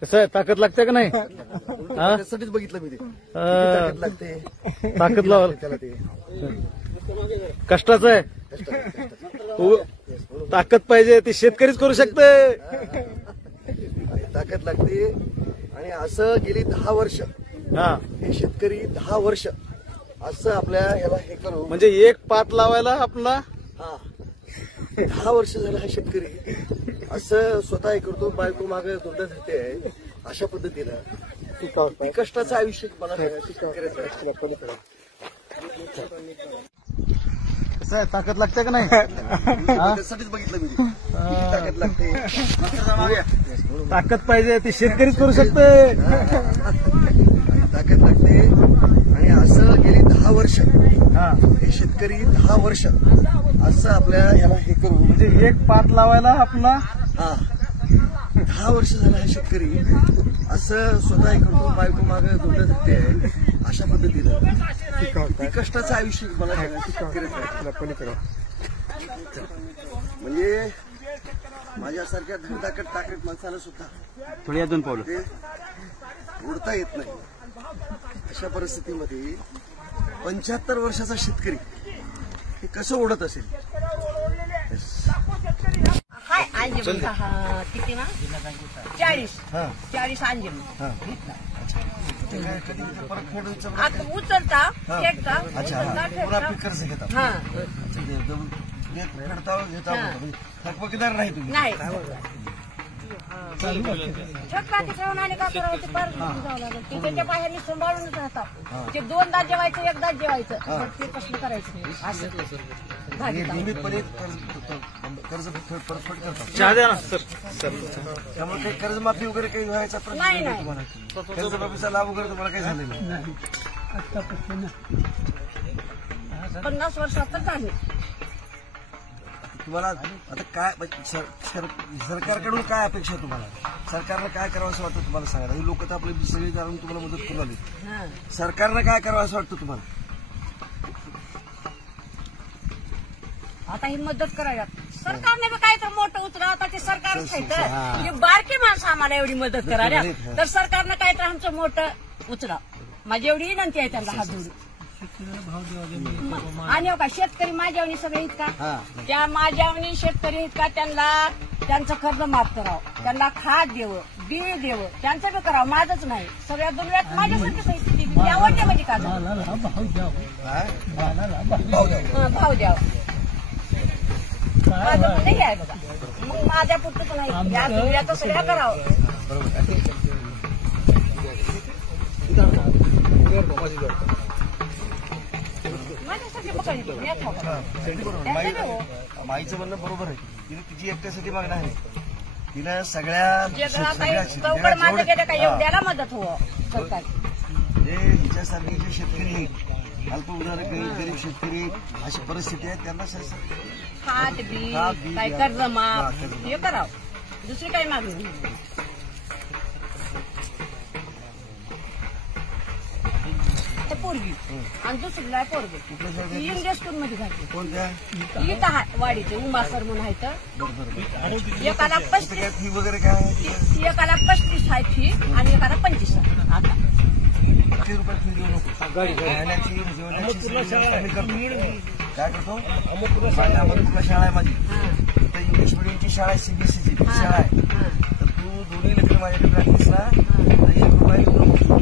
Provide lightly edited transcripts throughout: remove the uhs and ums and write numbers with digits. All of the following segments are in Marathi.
कसं आहे, ताकद लागते का नाही? त्यासाठीच बघितलं मी ते. ताकद लागते, ताकद लावाल त्याला. ते कष्टाचं आहे, ताकद पाहिजे, ती शेतकरीच करू शकते. ताकद लागते. आणि असं गेली 10 वर्ष हे शेतकरी 10 वर्ष असं आपल्या ह्याला हे करू, म्हणजे एक पात लावायला आपला 10 वर्ष झालं हा शेतकरी असं स्वतः हे करतो. बायको मागे धोंडा धरते आहे अशा पद्धतीनं कष्टाचं आयुष्य मला कसं आहे, ताकद लागते का नाही? त्यासाठीच बघितलं मी. ताकद लागते, ताकद पाहिजे, ती शेतकरीच करू शकते. ताकद लागते. आणि असं गेली 10 वर्ष हे शेतकरी 10 वर्ष असं आपल्या ह्याला हे करू, म्हणजे एक पात लावायला आपला 10 वर्ष झालं हे शेतकरी असं स्वतः हे करतो. बायको मागे धोंडा धरते आहे अशा पद्धतीनं कष्टाचं आयुष्य मला म्हणजे माझ्यासारख्या धडधाकट ताकद माणसाला सुद्धा थोडी अजून पावलं ते उडता येत नाही. अशा परिस्थितीमध्ये 75 वर्षाचा शेतकरी हे कसं ओढत असेल? किती ना 40 अंजली आता उचलता कर्ज घेता थकबाकीदार नाही तुम्ही? नाही. छटबाकी ठेवून आणि का करावं, ते पार जावं लागेल. तिच्या बाहेर सांभाळूनच राहतात. ते 2 दात जेवायचं, 1 दात जेवायचं, ते कसलं करायचं असं नियमितपणे कर्ज परतफेड करतात. त्यामुळे काही कर्जमाफी वगैरे काही व्हायचा प्रश्न नाही तुम्हाला? कर्जमाफीचा लाभ वगैरे तुम्हाला काही झालेला नाही? 50 वर्षात तर झाले. तुम्हाला आता काय सरकारकडून काय अपेक्षा आहे तुम्हाला? सरकारनं काय करावं असं वाटतं तुम्हाला? सांगा. हे लोक तर आपले सगळे जाणून तुम्हाला मदत करू आले. सरकारनं काय करावं असं वाटतं तुम्हाला? आता ही मदत करायला सरकारने काय तर मोठं उचला. आता ते सरकारच आहे, म्हणजे बारकी माणसं आम्हाला एवढी मदत करायला, तर सरकारनं काय तर आमचं मोठं उचला. माझी एवढी विनंती आहे त्यांना हात जोडून. आणि का शेतकरी माझ्यावनी सगळे आहेत का? त्या माझ्यावनी शेतकरी आहेत का? त्यांना त्यांचं कर्ज माफ करावं, त्यांना खाद द्यावं, बी द्यावं, त्यांचं बी करावं. माझंच नाही, सगळ्या दुनियात माझ्यासारखी आवडते म्हणजे का भाव द्यावा. माझं नाही आहे बघा, मग माझ्या पुरतं नाही, या दुनियाचं सगळ्या करावं. माईचं म्हणणं बरोबर आहे. तिने तिची एकट्यासाठी मागणं आहे. तिनं सगळ्या एवढ्याला मदत हो सरकार. जे हिच्यासारखे जे शेतकरी आहेत, अल्प उदाहरण गरीब शेतकरी अशी परिस्थिती आहे, त्यांना हात बी काय कर्ज माफ हे करावं. दुसरी काही मागणी पोरगी आणि दुसरीला पोरगी इंग्लिश स्कूल मध्ये घातली. कोणत्या वाडीचे उमासर म्हणून आहे तर एकाला 35 फी वगैरे काय? एकाला 35 आहे फी आणि एकाला 25 आहे. आता किती रुपये फी देऊ नको, राहण्याची जेवणाची काय करतो? अमोदपूरला शाळा आहे माझी, तर इंग्लिश मिडियमची शाळा आहे, सीबीएसईची शाळा आहे. तर तू दोन्ही लेकरं माझ्याकडे प्रॅक्टिसला तर 1 रुपया देऊ नको.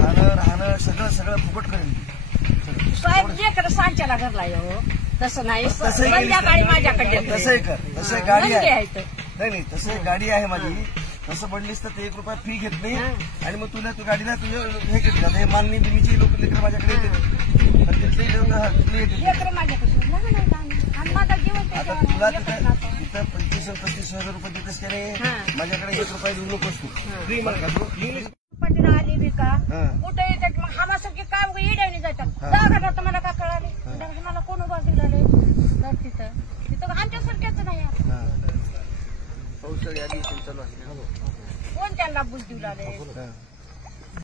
खाणं राहणं सगळं फुकट करेल. साहेब जे कर सांच्याला घरला येऊ तसं नाही, संध्याकाळी माझ्याकडे तसंही कर. तसं गाडी आहे, नाही तसं गाडी आहे माझी. तसं म्हणलीस तर ते 1 रुपया फी घेत नाही आणि मग तुला तू गाडीला तुझ्या हे घेतलं. हे माननी तुम्हीची लोक लेकर माझ्याकडे येते, आता तुला तिथं 25,000-35,000 रुपये देतेस का नाही? माझ्याकडे 1 रुपया देऊ नकोस तू. फ्री मला पटीला आली बी का कुठे येतात मग हामासारखे काम येड्याने जातात. दवाखान्यात तर मला का कळाले, मला कोण उभा दिलाले तिथं आमच्यासारख्याच नाही. पावसाळी आली चालू आहे, कोण त्यांना बुद्धी लागले.